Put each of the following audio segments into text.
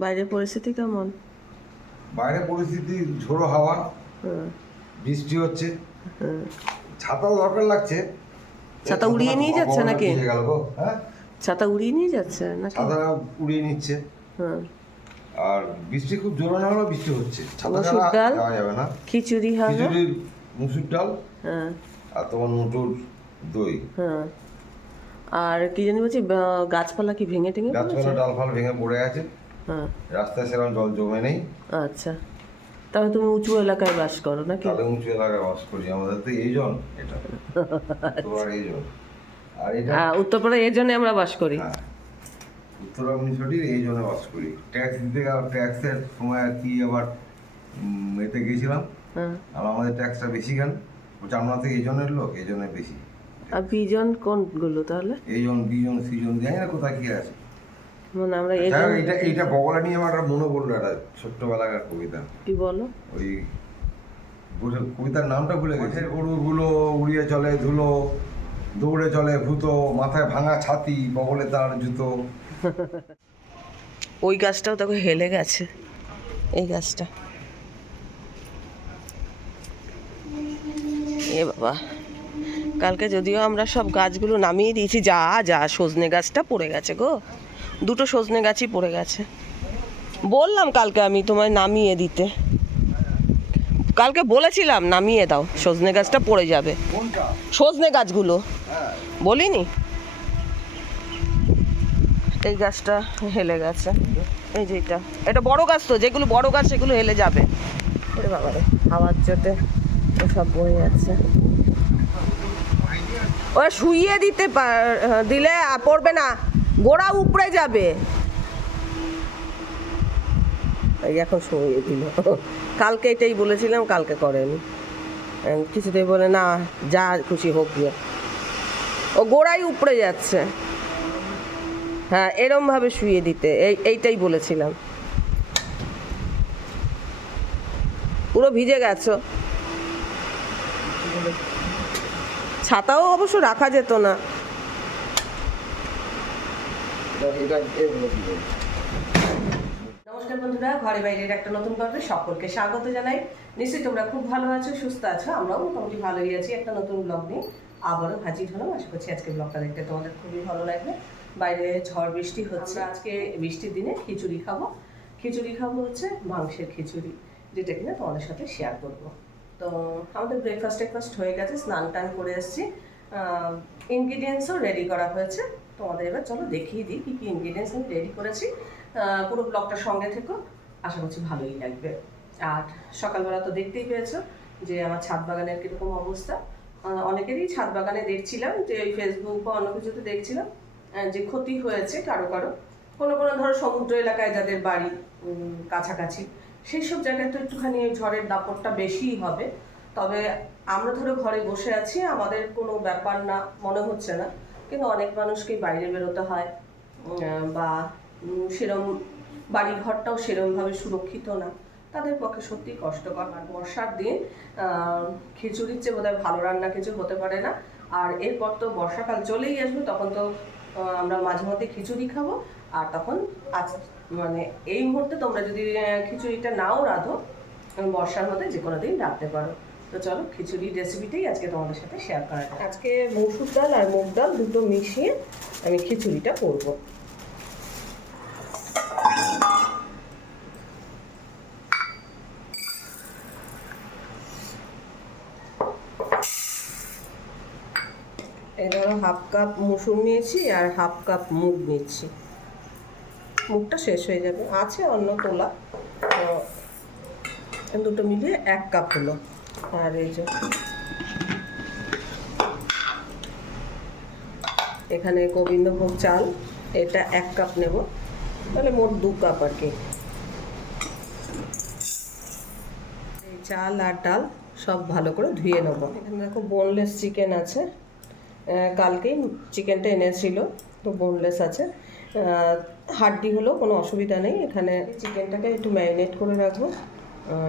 বাইরের পরিস্থিতি কেমন? বাইরে পরিস্থিতি ঝোড়ো হাওয়া বৃষ্টি হচ্ছে। ছাতা দরকার লাগছে। ছাতা উড়িয়ে নিয়ে যাচ্ছে নাকি? হ্যাঁ? ছাতা উড়িয়ে নিয়ে যাচ্ছে নাকি? ছাতা উড়িয়ে নিচ্ছে। হ্যাঁ আর বৃষ্টি খুব জোরে না বৃষ্টি হচ্ছে। ছাতা ছাড়া যাওয়া যাবে না। খিচুড়ি হবে? খিচুড়ির মুসুর ডাল হ্যাঁ। আর তোমার মুটুর দই। হ্যাঁ। আর কি জানি বলছি গাছপালা কি ভেঙে টেঙে গাছপালা ডাল ফাল ভেঙে পড়ে আছে। হ্যাঁ। রাস্তায় সেরকম জল জমে নেই। আচ্ছা। তাহলে তুমি উঁচু এলাকায় বাস করো নাকি? তাহলে উঁচু এলাকায় বাস করি। আমাদের তো এই জন এটা। তোমার এই জন আর এটা হ্যাঁ উত্তরপাড়া এর জন্য আমরা বাস করি। হ্যাঁ। উত্তরা মিশরির এই জন্য বাস করি। ট্যাক্স দিতে গেল ট্যাক্সের সময় আর কি আবার এতে গেছিলাম। আর আমাদের ট্যাক্সটা বেশি কেন? বলছে আমরা তো এই জনের লোক এই জন্য বেশি। আর বিজন কোনগুলো তাহলে? এই জন বিজন সিজন জানি না কোথায় কি আছে। মানে আমরা এইটা বগলা নিয়ে আমার মনে পড়ল একটা ছোট্টবেলাকার কবিতা কি বলো? ওই কবিতার নামটা ভুলে গেছে। গরুগুলো উড়িয়ে চলে ধুলো দৌড়ে চলে ভূত মাথায় ভাঙা ছাতি বগলে তার জুতো। ওই গাছটাও দেখো হেলে গেছে। এই গাছটা। এ বাবা কালকে যদিও আমরা সব গাছগুলো নামিয়ে দিয়েছি যা যা সজনে গাছটা পড়ে গেছে গো। দুটো সজনে গাছই পড়ে গেছে। বললাম কালকে আমি তোমায় নামিয়ে দিতে। কালকে বলেছিলাম নামিয়ে দাও সজনে গাছটা পড়ে যাবে। সজনে গাছগুলো। হ্যাঁ। বলিনি? এই গাছটা হেলে গেছে। এই যে এটা। এটা বড় গাছ তো যেগুলো বড় গাছ সেগুলো হেলে যাবে। বাবা রে হাওয়ার চোটে সব বয়ে যাচ্ছে ওরা শুইয়ে দিতে দিলে পড়বে না। গোড়া উপড়ে যাবে। এই এখন শুইয়ে দিল। কালকে এটাই বলেছিলাম, কালকে করেনি। কিছুতেই বলে, না, যা খুশি হোক গিয়ে। ও গোড়াই উপড়ে যাচ্ছে। হ্যাঁ এরম ভাবে শুয়ে দিতে। এই, এইটাই বলেছিলাম। পুরো ভিজে গেছো। ছাতাও অবশ্য রাখা যেত না। নমস্কার বন্ধুরা ঘরে বাইরের একটা নতুন পর্বে সকলকে স্বাগত জানাই। নিশ্চয়ই তোমরা খুব ভালো আছো সুস্থ আছো আমরাও মোটামুটি ভালোই আছি। একটা নতুন ব্লগ নিয়ে আবারও হাজির হলাম। আশা করছি আজকে ব্লগটা দেখতে তোমাদের খুবই ভালো লাগবে। বাইরে ঝড় বৃষ্টি হচ্ছে। আজকে বৃষ্টির দিনে খিচুড়ি খাব। খিচুড়ি খাব হচ্ছে মাংসের খিচুড়ি যেটা কিনা তোমাদের সাথে শেয়ার করব। তো আমাদের ব্রেকফাস্ট টেকফাস্ট হয়ে গেছে, স্নান টান করে এসেছি। ইনগ্রিডিয়েন্টসও রেডি করা হয়েছে। তোমাদের এবার চলো দেখিয়ে দিই কী কী ইনগ্রিডিয়েন্টস আমি রেডি করেছি। পুরো ব্লগটার সঙ্গে থেকো। আশা করছি ভালোই লাগবে। আর সকালবেলা তো দেখতেই পেয়েছ যে আমার ছাদ বাগানের কীরকম অবস্থা। অনেকেরই ছাদ বাগানে দেখছিলাম যে ওই ফেসবুক বা অন্য কিছুতে দেখছিলাম যে ক্ষতি হয়েছে কারও কারও। কোনো কোনো ধরো সমুদ্র এলাকায় যাদের বাড়ি কাছাকাছি। সেই সব জায়গায় তো একটুখানি ঝড়ের দাপটটা বেশিই হবে। তবে আমরা ধরো ঘরে বসে আছি, আমাদের কোনো ব্যাপার না, মনে হচ্ছে না। কিন্তু অনেক মানুষকেই বাইরে বেরোতে হয় বা সেরম বাড়ি ঘরটাও সেরমভাবে সুরক্ষিত না। তাদের পক্ষে সত্যি কষ্টকর আর বর্ষার দিন খিচুড়ির চেয়ে বোধহয় ভালো রান্না কিছু হতে পারে না। আর এরপর তো বর্ষাকাল চলেই আসবে, তখন তো আমরা মাঝে মধ্যে খিচুড়ি খাব, আর তখন আজ মানে এই মুহূর্তে তোমরা যদি খিচুড়িটা নাও রাঁধো বর্ষার মধ্যে যে কোনো দিন রাখতে পারো। তো চলো খিচুড়ির রেসিপিটাই আজকে তোমাদের সাথে শেয়ার করা যাক আজকে মসুর ডাল আর মুগ ডাল দুটো মিশিয়ে আমি খিচুড়িটা করব। এই ধরো হাফ কাপ মুসুর নিয়েছি আর হাফ কাপ মুগ নিচ্ছি। মুগটা শেষ হয়ে যাবে। আছে অন্য তোলা। তো দুটো মিলিয়ে এক কাপ হলো। আর এই যে এখানে গোবিন্দভোগ চাল, এটা এক কাপ নেব। তাহলে মোট দু কাপ আর কি। চাল আর ডাল সব ভালো করে ধুয়ে নেব। এখানে দেখো বোনলেস চিকেন আছে। কালকেই চিকেনটা এনেছিল, তো বোনলেস আছে। হাড্ডি হলেও কোনো অসুবিধা নেই। এখানে চিকেনটাকে একটু ম্যারিনেট করে রাখব।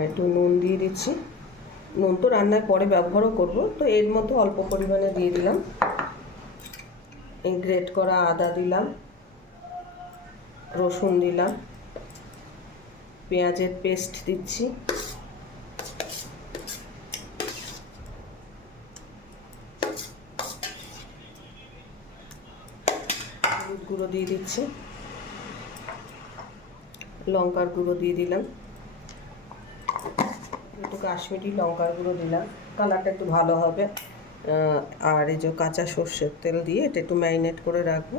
একটু নুন দিয়ে দিচ্ছি। নুন তো রান্নায় পরে ব্যবহারও করব। তো এর মধ্যে অল্প পরিমাণে দিয়ে দিলাম। গ্রেট করা আদা দিলাম। রসুন দিলাম। পেঁয়াজের পেস্ট দিচ্ছি। গুঁড়ো দিয়ে দিচ্ছি। লঙ্কার গুঁড়ো দিয়ে দিলাম। একটু কাশ্মীরি লঙ্কার গুঁড়ো দিলাম। কালারটা একটু ভালো হবে। আর এই যে কাঁচা সর্ষের তেল দিয়ে এটা একটু ম্যারিনেট করে রাখব।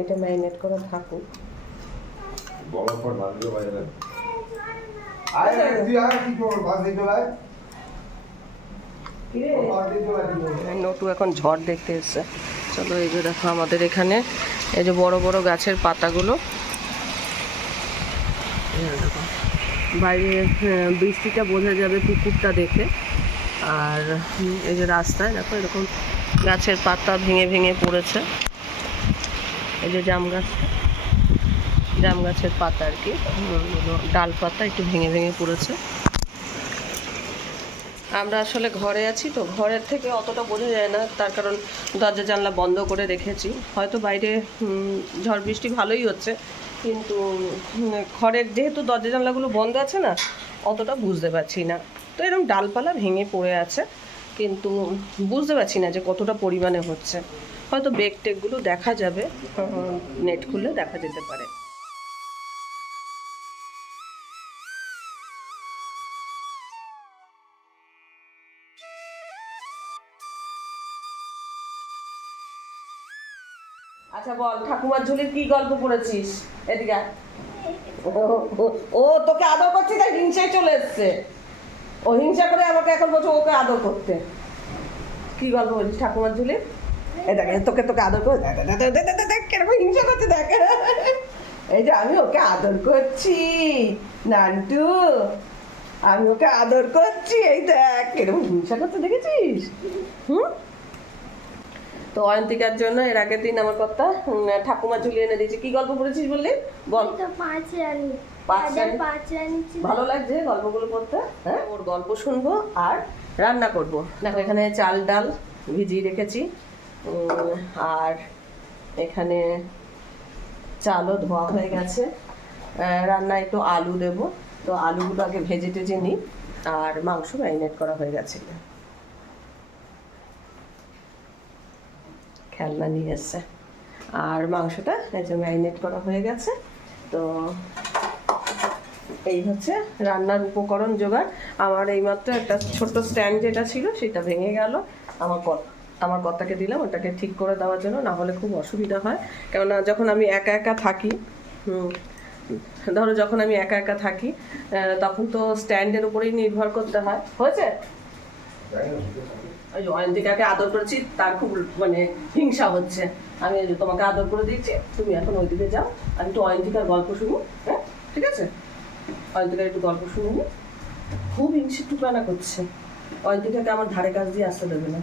এটা ম্যারিনেট করে থাকুক। বলার পর বাজে না আয় আয়, তুই আয় কি কর বাস দিয়ে চলে আয় বাস দিয়ে চলে আয়, কি করবি? নটু এখন ঝড় দেখতে এসছে। চলো এই যে দেখো আমাদের এখানে, এই যে বড় বড় গাছের পাতাগুলো। বাইরে বৃষ্টিটা বোঝা যাবে পুকুরটা দেখে। আর এই যে রাস্তায় দেখো এরকম গাছের পাতা ভেঙে ভেঙে পড়েছে। এই যে জাম গাছ, জাম গাছের পাতা আর কি। ডাল পাতা একটু ভেঙে ভেঙে পড়েছে। আমরা আসলে ঘরে আছি তো ঘরের থেকে অতটা বোঝা যায় না, তার কারণ দরজা জানলা বন্ধ করে রেখেছি। হয়তো বাইরে ঝড় বৃষ্টি ভালোই হচ্ছে, কিন্তু ঘরের যেহেতু দরজা জানলাগুলো বন্ধ আছে না, অতটা বুঝতে পারছি না। তো এরকম ডালপালা ভেঙে পড়ে আছে, কিন্তু বুঝতে পারছি না যে কতটা পরিমাণে হচ্ছে। হয়তো বেগ টেকগুলো দেখা যাবে নেট খুললে দেখা যেতে পারে। আচ্ছা বল, ঠাকুমার ঝুলির কি গল্প পড়েছিস? এদিকে ও- তোকে আদর করছে, তাই হিংসায় চলে এসছে। ও হিংসা করে আমাকে এখন বলছে ওকে আদর করতে। কি গল্প বলছিস, ঠাকুমার ঝুলি? এই দেখ তোকে তোকে আদর করে, দেখ কীরকম হিংসা করতে দেখ। এই যে আমি ওকে আদর করছি, নান্টু। আমি ওকে আদর করছি, এই দেখ, কীরকম হিংসা করতে দেখেছিস? হুম? তো অয়ন্তিকার জন্য এর আগের দিন আমার কথা ঠাকুমা ঝুলি এনে দিয়েছে। কি গল্প পড়েছিস বললি? বল। পাঁচ রানী। ভালো লাগছে গল্পগুলো পড়তে হ্যাঁ? ওর গল্প শুনব আর রান্না করব। দেখো এখানে চাল ডাল ভিজিয়ে রেখেছি। আর এখানে চালও ধোয়া হয়ে গেছে। রান্নায় একটু আলু দেব। তো আলুগুলো আগে ভেজে টেজে নিই। আর মাংস ম্যারিনেট করা হয়ে গেছে। খেলনা নিয়ে এসছে। আর মাংসটা এই যে ম্যারিনেট করা হয়ে গেছে। তো এই হচ্ছে রান্নার উপকরণ জোগাড়। আমার এইমাত্র একটা ছোট্ট স্ট্যান্ড যেটা ছিল, সেটা ভেঙে গেল। আমার কত আমার কর্তাকে দিলাম, ওটাকে ঠিক করে দেওয়ার জন্য, না হলে খুব অসুবিধা হয়। কেননা যখন আমি একা একা থাকি ধরো যখন আমি একা একা থাকি তখন তো স্ট্যান্ডের উপরেই নির্ভর করতে হয়। হয়েছে? ওই অয়ন্তিকাকে আদর করেছি, তার খুব মানে হিংসা হচ্ছে। আমি তোমাকে আদর করে দিচ্ছি, তুমি এখন ওইদিকে যাও আমি একটু অয়ন্তিকার গল্প শুনি হ্যাঁ? ঠিক আছে? অয়ন্তিকার একটু গল্প শুনি খুব হিংসে টুকরানা করছে। অয়ন্তিকাকে আমার ধারে কাছ দিয়ে আসতে দেবে না।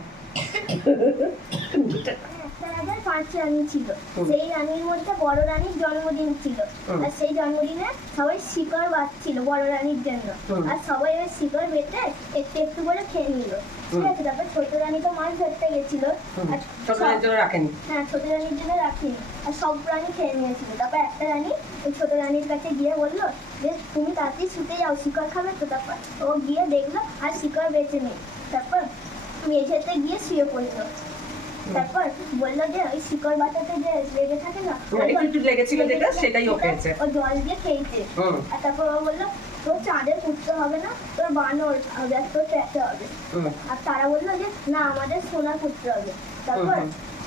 পাঁচ রানী ছিল। সেই রানীর মধ্যে বড় রানীর জন্মদিন ছিল। আর সেই জন্মদিনে সবাই শিকড় বাঁচছিল বড় রানীর জন্য। আর সবাই ওই শিকড় বেটে একটু একটু করে খেয়ে নিল। ঠিক আছে তারপর ছোট রানী তো মাছ ধরতে গেছিল। আর ছোট রানীর জন্য রাখেনি? হ্যাঁ ছোট রানীর জন্য রাখিনি। আর সব প্রাণী খেয়ে নিয়েছিল। তারপর একটা রানী ওই ছোট রানীর কাছে গিয়ে বলল যে তুমি তাড়াতাড়ি শুতে যাও শিকড় খাবে তো? তারপর ও গিয়ে দেখল আর শিকড় বেঁচে নেই। তারপর মেঝেতে গিয়ে শুয়ে পড়ল। তারপর বলল যে ওই শিকড় বাটাতে যে লেগে থাকে না একটু একটু লেগেছিল যেটা, সেটাই ও খেয়েছে। ও জল দিয়ে খেয়েছে। আর তারপর ও বলল তোর চাঁদে উঠতে হবে না তোর বানর হবে আর তোর পেতে হবে আর তারা বলল যে না আমাদের সোনা করতে হবে। তারপর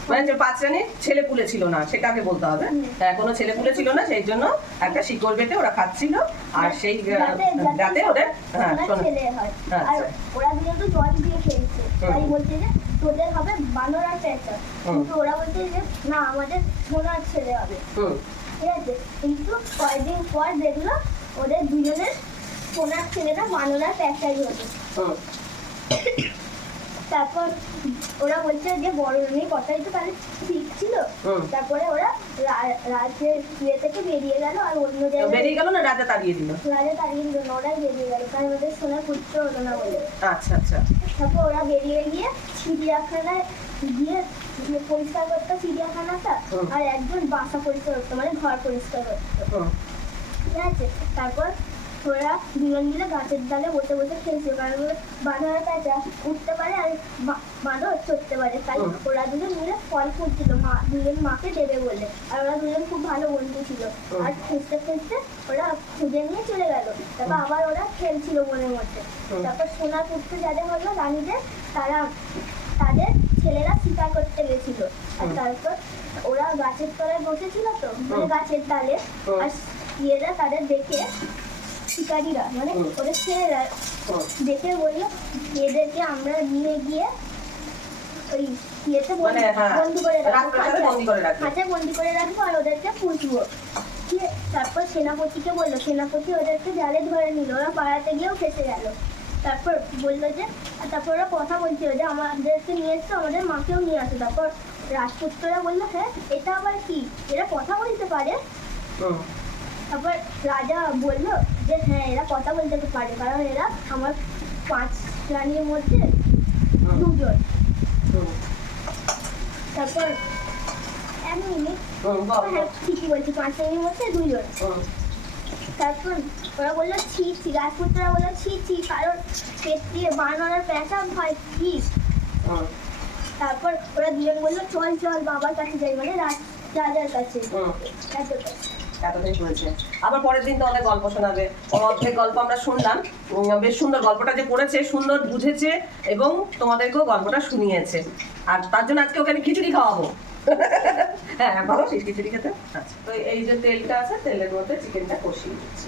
মানে যে পাঁচ ছেলে পুলে ছিল না সেটাকে বলতে হবে। হ্যাঁ, কোনো ছেলে পুলে ছিল না সেই জন্য একটা শিকড় বেটে ওরা খাচ্ছিল। আর সেই যাতে- যাতে ওদের হ্যাঁ হয়। হ্যাঁ, আচ্ছা। ওরা দুজন তো জল দিয়ে খেয়েছে তাই বলছে যে তোদের হবে বানর আর পেঁচা। কিন্তু ওরা বলছে যে না আমাদের সোনার ছেলে হবে। ঠিক আছে? কিন্তু কয়েকদিন পর দেখল ওদের দুজনের সোনার ছেলেটা বানর আর পেঁচাই হতো তারপর ওরা বলছে যে বড় রানীর কথাই তো তাহলে ঠিক ছিল। তারপরে ওরা রাজের ইয়ে থেকে বেরিয়ে গেল আর অন্য জায়গায় বেরিয়ে গেল না রাজা তাড়িয়ে দিল? রাজা তাড়িয়ে দিল না, ওরাই বেরিয়ে গেল। কারণ ওদের সোনার পুত্র হলো না বলে। আচ্ছা আচ্ছা। তারপর ওরা বেরিয়ে গিয়ে চিড়িয়াখানায় গিয়ে গিয়ে পরিষ্কার করতো চিড়িয়াখানাটা আর একজন বাসা পরিষ্কার করতো মানে ঘর পরিষ্কার করতো। ঠিক আছে? তারপর ওরা দুজন মিলে গাছের ডালে বসে বসে খেলছিল কারণ বাঁধর প্যাঁচা উঠতে পারে আর বা- বাঁদর চড়তে পারে। তাই ওরা দুজন মিলে ফল ফুটছিল। মা দুজন মাকে দেবে বলে। আর ওরা দুজন খুব ভালো বন্ধু ছিল। আর খুঁজতে খুঁজতে ওরা খুঁজে নিয়ে চলে গেল। তারপর আবার ওরা খেলছিল মনের মধ্যে। তারপর সোনার পুত্র যাদের হলো রানীদের তারা তাদের ছেলেরা শিকার করতে গেছিল। আর তারপর ওরা গাছের তলায় বসেছিল তো মানে গাছের ডালে। আর ইয়েরা তাদের দেখে শিকারীরা মানে। ওদের ছেলেরা দেখে বলল এদেরকে আমরা নিয়ে গিয়ে ওই ইয়েতে বন্দি মানে, হ্যাঁ, বন্দি করে রাখব। খাঁচায় বন্দি করে রাখব আর ওদেরকে পুষবো তারপর সেনাপতিকে বলল সেনাপতি ওদেরকে জালে ধরে নিল ওরা পাড়াতে গিয়েও ফেসে গেল। তারপর বলল যে তারপর ওরা কথা বলছিল যে আমাদেরকে নিয়ে এসছো আমাদের মাকেও নিয়ে আসো। তারপর রাজপুত্ররা বলল হ্যাঁ এটা আবার কি? এরা কথা বলতে পারে। তারপর রাজা বলল যে হ্যাঁ এরা কথা বলতে পারে। কারণ এরা আমার পাঁচ রানীর মধ্যে দুজন। তারপর এক মিনিট হ্যাঁ ঠিকই বলছি পাঁচ রানীর মধ্যে দুজন। তারপর ওরা বলল ছি ছি রাজপুত্ররা বলল ছি ছি কারণ পেট দিয়ে বানানোর পেঁচা হয় কি তারপর ওরা দুজন বলল চল চল বাবার কাছে যাই মানে রাজ রাজার কাছে। হুম। এতটা এতটাই করেছে আবার পরের দিন তো অনেক গল্প শোনাবে। অর্ধেক গল্প আমরা শুনলাম। বেশ সুন্দর গল্পটা যে পড়েছে সুন্দর বুঝেছে এবং তোমাদেরকেও গল্পটা শুনিয়েছে। আর তার জন্য আজকে ওকে আমি খিচুড়ি খাওয়াবো। হ্যাঁ ভালো, খিচুড়ি খেতে। আচ্ছা তো এই যে তেলটা আছে, তেলের মধ্যে চিকেনটা কষিয়ে দিচ্ছি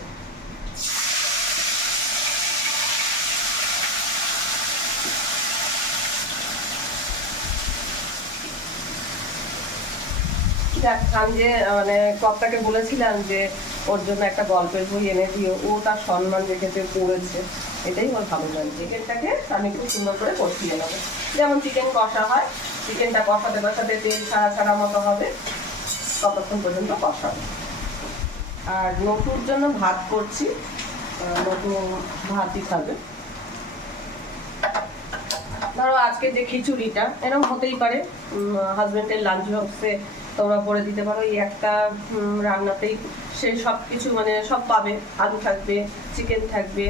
আমি যে মানে কপটাকে বলেছিলাম যে ওর জন্য একটা গল্পের বই এনে দিও। ও তার সম্মান রেখেছে পড়েছে এটাই ওর ভালো লাগে। চিকেনটাকে আমি খুব সুন্দর করে কষিয়ে নেব। যেমন চিকেন কষা হয় চিকেনটা কষাতে কষাতে তেল ছাড়া ছাড়া মতো হবে, ততক্ষণ পর্যন্ত কষাবে। আর নটুর জন্য ভাত করছি নটু ভাতই খাবে। ধরো আজকে যে খিচুড়িটা এরকম হতেই পারে। হাজবেন্ডের লাঞ্চ বক্সে তোমরা করে দিতে পারো। এই একটা রান্নাতেই সে সব কিছু মানে সব পাবে। আলু থাকবে চিকেন থাকবে,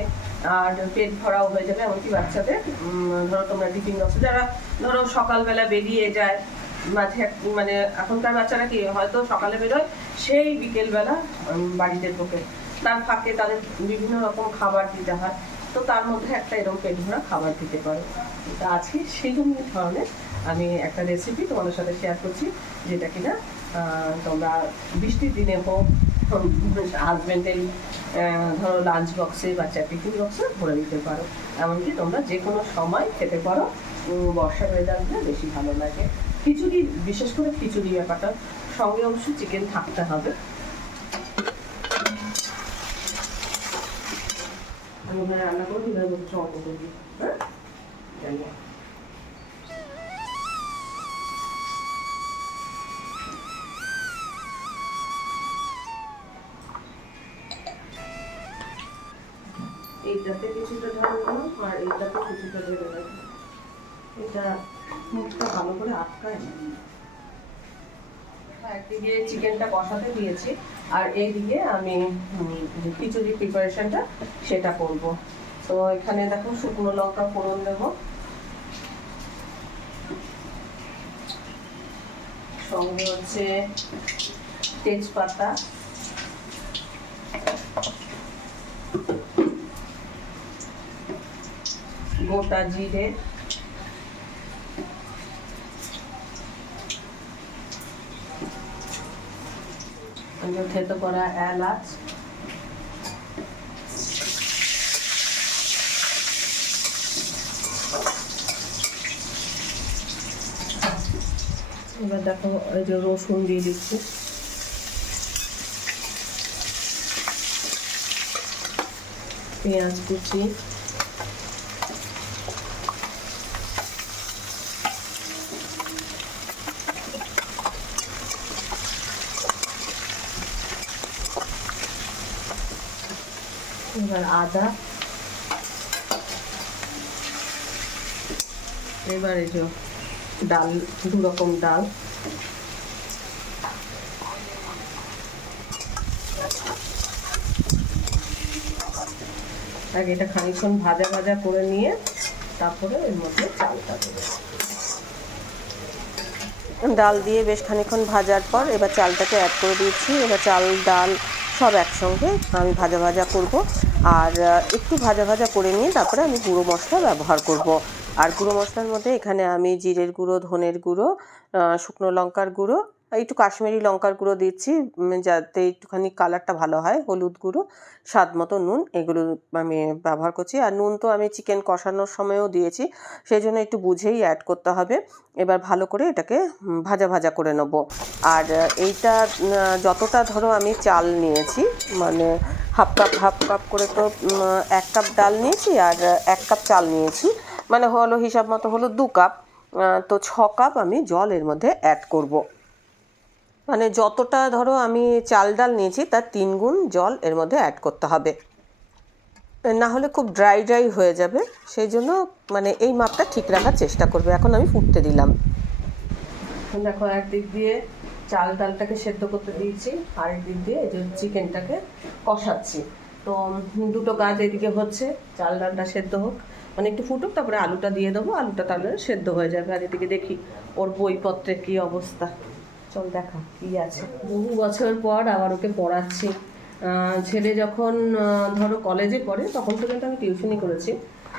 আর পেট ভরাও হয়ে যাবে। এমনকি বাচ্চাদের ধরো তোমরা টিফিন বক্সে, যারা ধরো সকালবেলা বেরিয়ে যায়, মাঝে মানে এখনকার বাচ্চারা কি, হয়তো সকালে বেরোয়, সেই বিকেলবেলা বাড়িতে ঢোকে তার ফাঁকে তাদের বিভিন্ন রকম খাবার দিতে হয়। তো তার মধ্যে একটা এরকম পেট ভরা খাবার দিতে পারো। আজকে সেই ধরনের আমি একটা রেসিপি তোমাদের সাথে শেয়ার করছি, যেটা কিনা তোমরা বৃষ্টির দিনে হোক হাজবেন্ডের ধরো লাঞ্চ বক্সে বাচ্চা টিফিন বক্সে ভরে দিতে পারো। এমনকি তোমরা যে কোনো সময় খেতে পারো বর্ষার ওয়েদারটা বেশি ভালো লাগে। খিচুড়ি, বিশেষ করে খিচুড়ি ব্যাপারটা, সঙ্গে অবশ্যই চিকেন থাকতে হবে। রান্না করব এবার বলছি অন্য করবি হ্যাঁ? এইটাতে কিছুটা ঢাল দিলাম আর এইটাতে কিছুটা ঢেলে রাখি এটা মুখটা ভালো করে আটকায় না একদিকে চিকেনটা কষাতে দিয়েছি। আর এইদিকে আমি খিচুড়ি প্রিপারেশনটা সেটা করব। তো এখানে দেখো শুকনো লঙ্কা ফোড়ন দেবো। সঙ্গে হচ্ছে তেজপাতা। গোটা জিরে। থেতো করা এলাচ। এবার দেখো এই যে রসুন দিয়ে দিচ্ছি। পেঁয়াজ কুচি। এবার আদা। এবার এই যে ডাল, দু রকম ডাল। আগে এটা খানিকক্ষণ ভাজা ভাজা করে নিয়ে তারপরে এর মধ্যে চালটা দেবো। ডাল দিয়ে বেশ খানিকক্ষণ ভাজার পর এবার চালটাকে অ্যাড করে দিয়েছি। এবার চাল, ডাল সব একসঙ্গে আমি ভাজা ভাজা করব। আর একটু ভাজা ভাজা করে নিয়ে তারপরে আমি গুঁড়ো মশলা ব্যবহার করব। আর গুঁড়ো মশলার মধ্যে এখানে আমি জিরের গুঁড়ো, ধনের গুঁড়ো শুকনো লঙ্কার গুঁড়ো, একটু কাশ্মীরি লঙ্কার গুঁড়ো দিচ্ছি যাতে একটুখানি কালারটা ভালো হয়, হলুদ গুঁড়ো, স্বাদ মতো নুন, এগুলো আমি ব্যবহার করছি। আর নুন তো আমি চিকেন কষানোর সময়ও দিয়েছি সেই জন্য একটু বুঝেই অ্যাড করতে হবে। এবার ভালো করে এটাকে ভাজা ভাজা করে নেব। আর, এইটা যতটা ধরো আমি চাল নিয়েছি মানে হাফ কাপ হাফ কাপ করে তো এক কাপ ডাল নিয়েছি আর এক কাপ চাল নিয়েছি। মানে হলো, হিসাব মতো হলো দু কাপ। তো ছ কাপ আমি জল এর মধ্যে অ্যাড করব। মানে যতটা ধরো আমি চাল ডাল নিয়েছি, তার তিন গুণ জল এর মধ্যে অ্যাড করতে হবে। না হলে খুব ড্রাই ড্রাই হয়ে যাবে। সেই জন্য মানে এই মাপটা ঠিক রাখার চেষ্টা করবে। এখন আমি ফুটতে দিলাম। দেখো একদিক দিয়ে চাল ডালটাকে সেদ্ধ করতে দিয়েছি আরেক দিক দিয়ে যে চিকেনটাকে কষাচ্ছি। তো দুটো কাজ এদিকে হচ্ছে, চাল ডালটা সেদ্ধ হোক মানে একটু ফুটুক, তারপরে আলুটা দিয়ে দেবো, আলুটা তাহলে সেদ্ধ হয়ে যাবে, আর এদিকে দেখি ওর বইপত্রের কী অবস্থা। চল দেখা কি আছে। বহু বছর পর আবার ওকে পড়াচ্ছি। ছেলে যখন ধরো কলেজে পড়ে, তখন পর্যন্ত আমি টিউশনই করেছি।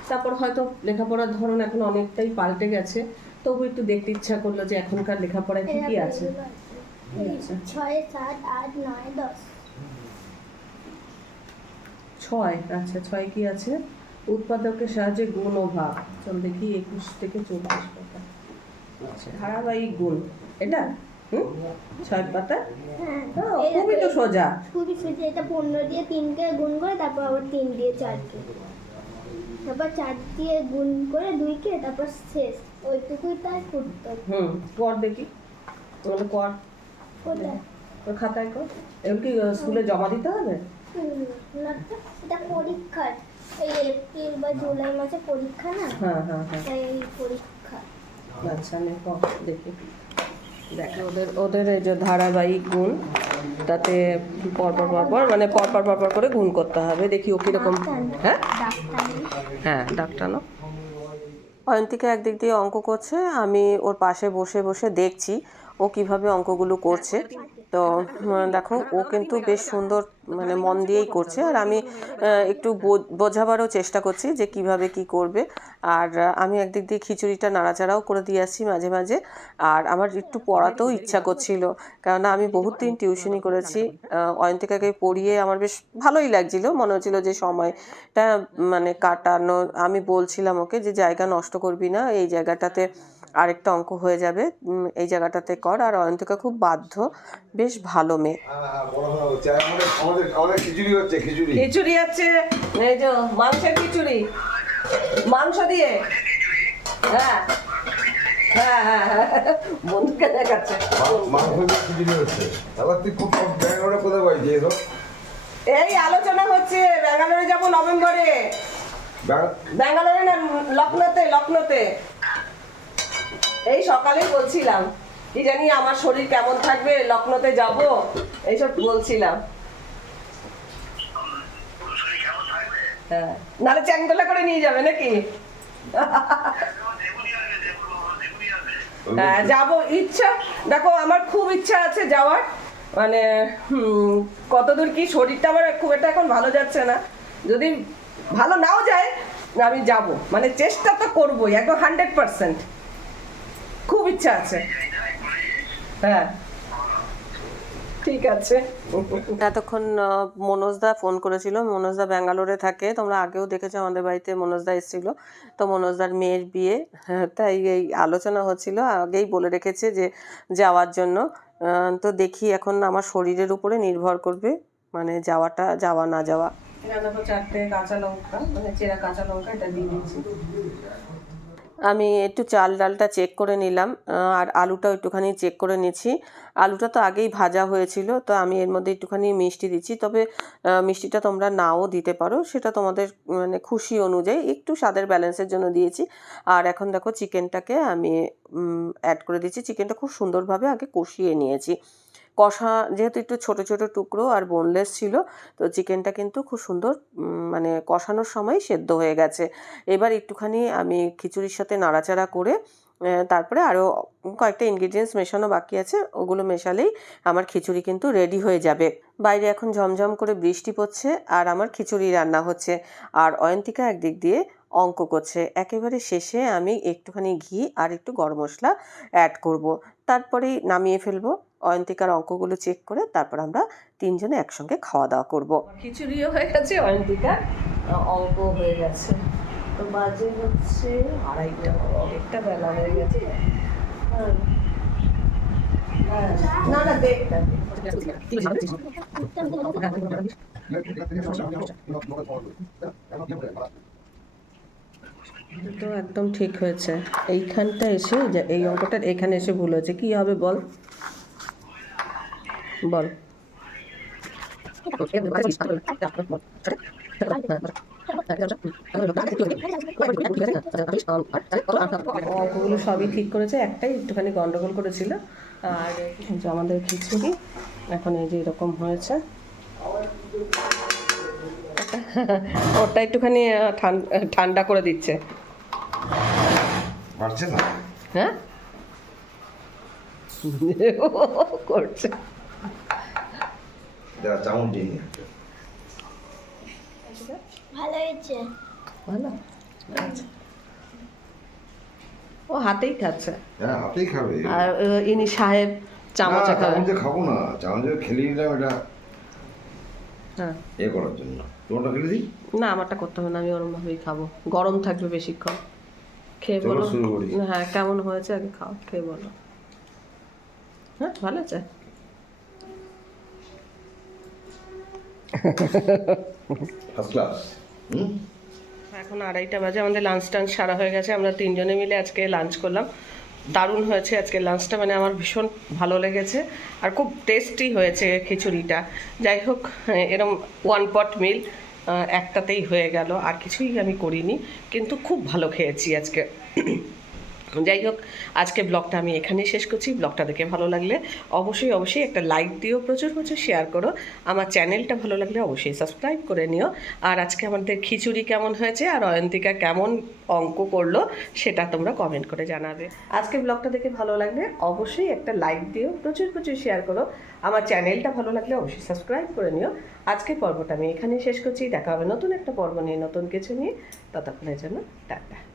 তারপর হয়তো লেখাপড়ার ধরন এখন অনেকটাই পাল্টে গেছে। তবু একটু দেখতে ইচ্ছা করল যে এখনকার লেখাপড়ায় কি কি আছে? ছয় সাত আট নয় দশ ছয় আচ্ছা ছয় কি আছে? উৎপাদকের সাহায্যে গুণ ও ভাগ চল দেখি একুশ থেকে চব্বিশ পাতা। আচ্ছা ধারাবাহিক গুণ। এটা? হুম? ছয় পাতা? হ্যাঁ হ্যাঁ, খুবই তো সোজা। খুবই সোজা। এটা পনেরো দিয়ে তিনকে গুণ করে তারপর আবার তিন দিয়ে চারকে। তারপর চার দিয়ে গুণ করে দুইকে তারপর শেষ। ওইটুকুই তাই করতে হুম কর দেখি। তাহলে কর। তোর খাতায় কর। এগুলো কি স্কুলে জমা দিতে হবে? হুম, না তো, এটা পরীক্ষার। এই এপ্রিল বা জুলাই মাসে পরীক্ষা না? হ্যাঁ হ্যাঁ হ্যাঁ। এই পরীক্ষা। আচ্ছা নে দেখি। দেখ ওদের ওদের এই যে ধারাবাহিক গুণ তাতে পরপর পরপর মানে পরপর পরপর করে গুণ করতে হবে। দেখি ও কীরকম হ্যাঁ? হ্যাঁ ডাক্তারনো অয়ন্তিকা একদিক দিয়ে অঙ্ক করছে আমি ওর পাশে বসে বসে দেখছি। ও কীভাবে অঙ্কগুলো করছে। তো দেখো, ও কিন্তু বেশ সুন্দর মানে মন দিয়েই করছে। আর আমি একটু বোঝাবারও চেষ্টা করছি যে কীভাবে কি করবে। আর আমি একদিক দিয়ে খিচুড়িটা নাড়াচাড়াও করে দিয়ে আসছি মাঝে মাঝে। আর আমার একটু পড়াতেও ইচ্ছা করছিল। কেননা আমি বহুত দিন টিউশনি করেছি। অয়ন্তিকাকে পড়িয়ে আমার বেশ ভালোই লাগছিল। মনে হচ্ছিল যে সময়টা মানে কাটানো, আমি বলছিলাম ওকে যে জায়গা নষ্ট করবি না। এই জায়গাটাতে আরেকটা অঙ্ক হয়ে যাবে। এই জায়গাটাতে কর। আর অয়ন্তিকা খুব বাধ্য। বেশ ভালো মেয়ে। খিচুড়ি হচ্ছে খিচুড়ি খিচুড়ি আছে। এই যে মাংসের খিচুড়ি। মাংস দিয়ে। হ্যাঁ। হ্যাঁ হ্যাঁ হ্যাঁ। বন্ধুকে দেখাচ্ছে। এই আলোচনা হচ্ছে ব্যাঙ্গালোরে যাব নভেম্বরে। ব্যাঙ্গালোরে না লখনৌতে লখনৌতে। এই সকালেই বলছিলাম কি জানি আমার শরীর কেমন থাকবে লখনৌতে যাব? এইসব বলছিলাম। হ্যাঁ। নাহলে চ্যাংদোলা করে নিয়ে যাবে নাকি? হ্যাঁ যাব। ইচ্ছা দেখো আমার খুব ইচ্ছা আছে যাওয়ার। মানে কতদূর কি শরীরটা আমার খুব একটা এখন ভালো যাচ্ছে না। যদি ভালো নাও যায় আমি যাব। মানে চেষ্টা তো করবোই একদম হান্ড্রেড পার্সেন্ট খুব ইচ্ছা আছে। হ্যাঁ। ঠিক আছে। এতক্ষণ মনোজদা ফোন করেছিল। মনোজদা ব্যাঙ্গালোরে থাকে। তোমরা আগেও দেখেছ আমাদের বাড়িতে মনোজদা এসেছিল। তো মনোজদার মেয়ের বিয়ে। হ্যাঁ, তাই এই আলোচনা হচ্ছিল। আগেই বলে রেখেছে যে যাওয়ার জন্য। তো দেখি এখন আমার শরীরের উপরে নির্ভর করবে। মানে যাওয়াটা যাওয়া না যাওয়া। দেখো চারটে কাঁচা লঙ্কা মানে চেরা কাঁচা লঙ্কা এটা দিয়ে দিচ্ছি। আমি একটু চাল ডালটা চেক করে নিলাম আর আলুটাও একটুখানি চেক করে নিচ্ছি। আলুটা তো আগেই ভাজা হয়েছিল, তো আমি এর মধ্যে একটুখানি মিষ্টি দিচ্ছি। তবে মিষ্টিটা তোমরা নাও দিতে পারো, সেটা তোমাদের মানে খুশি অনুযায়ী একটু স্বাদের ব্যালেন্সের জন্য দিয়েছি। আর এখন দেখো চিকেনটাকে আমি অ্যাড করে দিচ্ছি। চিকেনটা খুব সুন্দরভাবে আগে কষিয়ে নিয়েছি। কষা যেহেতু একটু ছোট ছোট টুকরো আর বোনলেস ছিল, তো চিকেনটা কিন্তু খুব সুন্দর মানে কষানোর সময় সেদ্ধ হয়ে গেছে। এবার একটুখানি আমি খিচুড়ির সাথে নাড়াচাড়া করে তারপরে আরও কয়েকটা ইনগ্রিডিয়েন্টস মেশানো বাকি আছে, ওগুলো মেশালেই আমার খিচুড়ি কিন্তু রেডি হয়ে যাবে। বাইরে এখন ঝমঝম করে বৃষ্টি পড়ছে আর আমার খিচুড়ি রান্না হচ্ছে। আর অয়ন্তিকা একদিক দিয়ে অঙ্ক করছে। একেবারে শেষে আমি একটুখানি ঘি আর একটু গরম মশলা অ্যাড করব। তারপরেই নামিয়ে ফেলব। অয়ন্তিকার অঙ্কগুলো চেক করে তারপর আমরা তিনজনে একসঙ্গে খাওয়া দাওয়া করব। খিচুড়িও হয়ে গেছে অয়ন্তিকা। অঙ্ক হয়ে গেছে। তো বাজে হচ্ছে আড়াইটা অনেকটা বেলা হয়ে গেছে। হ্যাঁ। না না দেখ। তো একদম ঠিক হয়েছে। এইখানটা এসে যে এই অঙ্কটা এখানে এসে ভুল হয়েছে। কি হবে বল? বল। অঙ্কগুলো সবই ঠিক করেছে একটাই একটুখানি গন্ডগোল করেছিল। আর আমাদের খিচুড়ি এখন এই যে এরকম হয়েছে। ওটা একটুখানি ঠান্ডা করে দিচ্ছে। পারছে না? হ্যাঁ? করছে। যারা চামচ দিয়ে নিয়ে ভালো হয়েছে? ভালো। ও হাতেই খাচ্ছে। হ্যাঁ হাতেই খাবে। আর ইনি সাহেব চামচে খাবে চামচে খাব না চামচে খেলে নিলাম এটা। হ্যাঁ। এ করার জন্য। তোমারটা খেলে দিই? না আমারটা করতে হবে না আমি ওরমভাবেই খাব। গরম থাকবে বেশিক্ষণ। খেয়ে বলো। শুরু করি। হ্যাঁ কেমন হয়েছে আগে খাও খেয়ে বলো। হ্যাঁ ভালো আছে? ক্লাস এখন আড়াইটা বাজে, আমাদের লাঞ্চ টাঞ্চ সারা হয়ে গেছে, আমরা তিনজনে মিলে আজকে লাঞ্চ করলাম। দারুণ হয়েছে আজকে লাঞ্চটা মানে আমার ভীষণ ভালো লেগেছে, আর খুব টেস্টি হয়েছে খিচুড়িটা। যাই হোক, এরম ওয়ান পট মিল একটাতেই হয়ে গেল, আর কিছুই আমি করিনি, কিন্তু খুব ভালো খেয়েছি আজকে। যাই হোক, আজকে ব্লগটা আমি এখানেই শেষ করছি। ব্লগটা দেখে ভালো লাগলে অবশ্যই অবশ্যই একটা লাইক দিও, প্রচুর প্রচুর শেয়ার করো। আমার চ্যানেলটা ভালো লাগলে অবশ্যই সাবস্ক্রাইব করে নিও। আর আজকে আমাদের খিচুড়ি কেমন হয়েছে আর অয়ন্তিকা কেমন অঙ্ক করল সেটা তোমরা কমেন্ট করে জানাবে। আজকে ব্লগটা দেখে ভালো লাগলে অবশ্যই একটা লাইক দিও, প্রচুর প্রচুর শেয়ার করো। আমার চ্যানেলটা ভালো লাগলে অবশ্যই সাবস্ক্রাইব করে নিও। আজকে পর্বটা আমি এখানেই শেষ করছি। দেখা হবে নতুন একটা পর্ব নিয়ে, নতুন কিছু নিয়ে। ততক্ষণের জন্য টাটা।